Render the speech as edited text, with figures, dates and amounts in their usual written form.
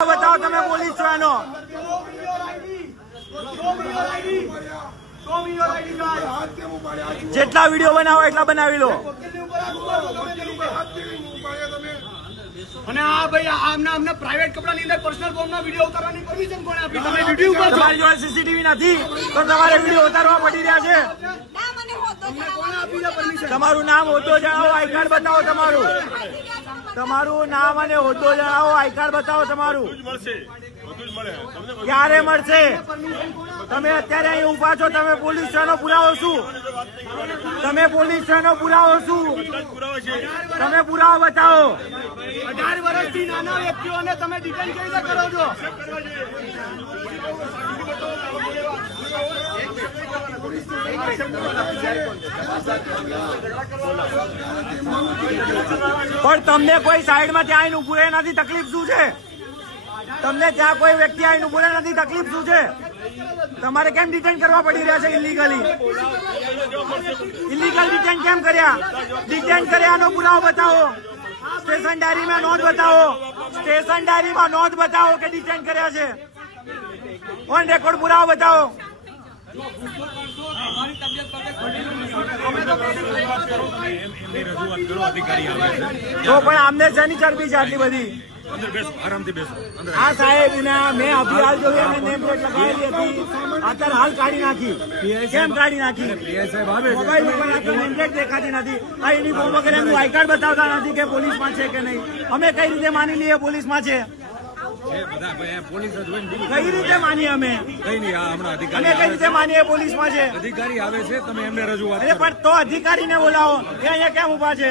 बताओ તમે પોલીસ છો એનો જેટલા વિડીયો બનાવો એટલા બનાવી લો અને આ ભાઈ આમને પ્રાઇવેટ કપડાની અંદર પર્સનલ ફોર્મના વિડીયો ઉતારવાની પરમિશન કોણે આપી? તમે વિડીયો ઉતારો. તમારી જોડે સીસીટીવી નથી તો તમારે વિડીયો ઉતારવા પડી રહ્યા છે. તમને કોણે આપી છે પરમિશન? તમારું નામ હોદ્દો જણાવો, આઈ કાર્ડ બતાવો તમારું. તમારું નામ અને હોદ્દો જણાવો, આઈ કાર્ડ બતાવો તમારું. ક્યારે મળશે? તમે અત્યારે અહીં ઉભા છો, તમે પોલીસ સ્ટેશનનો પુરાવો શું? તમે પોલીસ સ્ટેશનનો પુરાવો શું? તમે પુરાવો બતાવો. 18 વર્ષથી નાના વ્યક્તિઓને તમે ડિટેન કેવી રીતે કરો છો? પણ તમને કોઈ સાઈડમાં ત્યાં આવીને ઉભું રહે નથી, તકલીફ શું છે? તમને ત્યાં કોઈ વ્યક્તિ આવીને ઉભું રહે નથી, તકલીફ શું છે? તમારે કેમ ડિટેન કરવા પડી રહ્યા છે ઇલીગલી? ઇલીગલ ડિટેન કેમ કર્યા? ડિટેન કર્યાનો પુરાવો બતાવો. સ્ટેશન ડાયરીમાં નોંધ બતાવો. સ્ટેશન ડાયરીમાં નોંધ બતાવો કે ડિટેન કર્યા છે. ઓન રેકોર્ડ પુરાવો બતાવો. તો પણ આમને શેની ચરબી છે આટલી બધી? આ સાહેબ મેં અભિહાલ જોઈ અને નેમ પ્લેટ લગાવેલી હતી, અત્યારે હાલ કાઢી નાખી. કેમ કાઢી નાખી? મોબાઈલ ઉપર નેમ પ્લેટ દેખાતી નથી. આ યુનિફોર્મ વગેરે એનું આઈ કાર્ડ બતાવતા નથી કે પોલીસમાં છે કે નહીં. અમે કઈ રીતે માની લઈએ પોલીસમાં છે? કઈ રીતે માનીએ અમે? અમે કઈ રીતે માનીએ પોલીસમાં છે? અધિકારી આવે છે, તમે એમને રજૂઆત અરે પણ તો અધિકારીને બોલાવો. એ અહીંયા કેમ ઉભા છે?